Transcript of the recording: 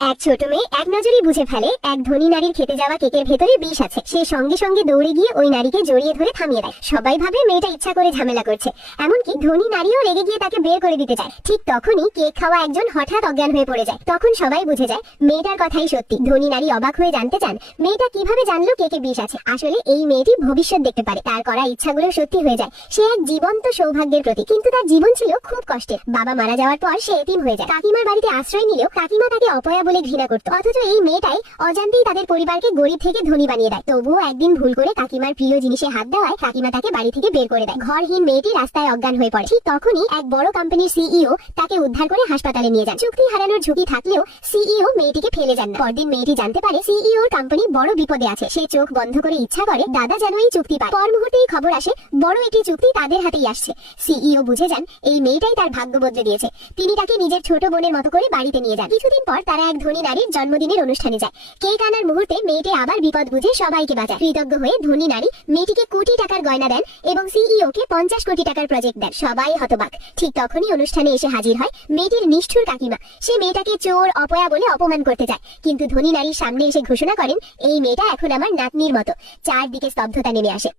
এক ছোট মেয়ে এক নজরেই বুঝে ফেলে এক ধনী নারীর খেতে যাওয়া কেকের ভেতরে বিষ আছে। সে সঙ্গে সঙ্গে দৌড়ে গিয়ে ওই নারীকে জড়িয়ে ধরে থামিয়ে দেয়। সবাই ভাবে মেয়েটা ইচ্ছা করে ঝামেলা করছে, এমনকি ধনী নারীও রেগে গিয়ে তাকে বের করে দিতে চায়। ঠিক তখনই কেক খাওয়া একজন হঠাৎ অজ্ঞান হয়ে পড়ে যায়। তখন সবাই বুঝে যায় মেয়েটার কথাই সত্যি। ধনী নারী অবাক হয়ে জানতে চান মেয়েটা কিভাবে জানলো কেকে বিষ আছে। আসলে এই মেয়েটি ভবিষ্যৎ দেখতে পারে, তার করা ইচ্ছাগুলো সত্যি হয়ে যায়। সে এক জীবন্ত সৌভাগ্যের প্রতীক, কিন্তু তার জীবন ছিল খুব কষ্টের। বাবা মারা যাওয়ার পর সে এতিম হয়ে যায়। কাকিমার বাড়িতে আশ্রয় নিলেও কাকিমা তাকে অপয়া বলে ঘৃণা করত। অথচ এই মেয়েটাই অজান্তেই তাদের পরিবারকে গরিব থেকে ধনী বানিয়ে দেয়। তবুও একদিন ভুল করে কাকিমার প্রিয় জিনিসে হাত দেওয়ায় কাকিমা তাকে বাড়ি থেকে বের করে দেয়। ঘরহীন মেয়েটি রাস্তায় অজ্ঞান হয়ে পড়ে। ঠিক তখনই এক বড় কোম্পানির সিইও তাকে উদ্ধার করে হাসপাতালে নিয়ে যান। চুক্তি হারানোর ঝুঁকি থাকলেও সিইও মেয়েটিকে ফেলে যান না। পরদিন মেয়েটি জানতে পারে সিইওর কোম্পানি বড় বিপদে আছে। সে চোখ বন্ধ করে ইচ্ছা করে দাদা যেন এই চুক্তি পায়। পর মুহূর্তেই খবর আসে বড় একটি চুক্তি তাদের হাতেই আসছে। সিইও বুঝে যান এই মেয়েটাই তার ভাগ্য বদলে দিয়েছে। তিনি তাকে নিজের ছোট বোনের মতো করে বাড়িতে নিয়ে যান। কিছুদিন পর তারা এক ধনী নারীর জন্মদিনের অনুষ্ঠানে যায়। কেক আনার মুহূর্তে মেয়েটি আবার বিপদ বুঝে সবাইকে বাঁচায়। কৃতজ্ঞ হয়ে ধনী নারী মেয়েটিকে কোটি টাকার গয়না দেন এবং সিইও কে 50 কোটি টাকার প্রজেক্ট দেন। সবাই হতবাক। ঠিক তখনই অনুষ্ঠানে এসে হাজির হয় মেয়েটির নিষ্ঠুর কাকিমা। সে মেয়েটাকে চোর অপয়া বলে অপমান করতে যায়, কিন্তু ধনী নারীর সামনে এসে ঘোষণা করেন এই মেয়েটা এখন আমার নাতনির মতো। চারদিকে স্তব্ধতা নেমে আসে।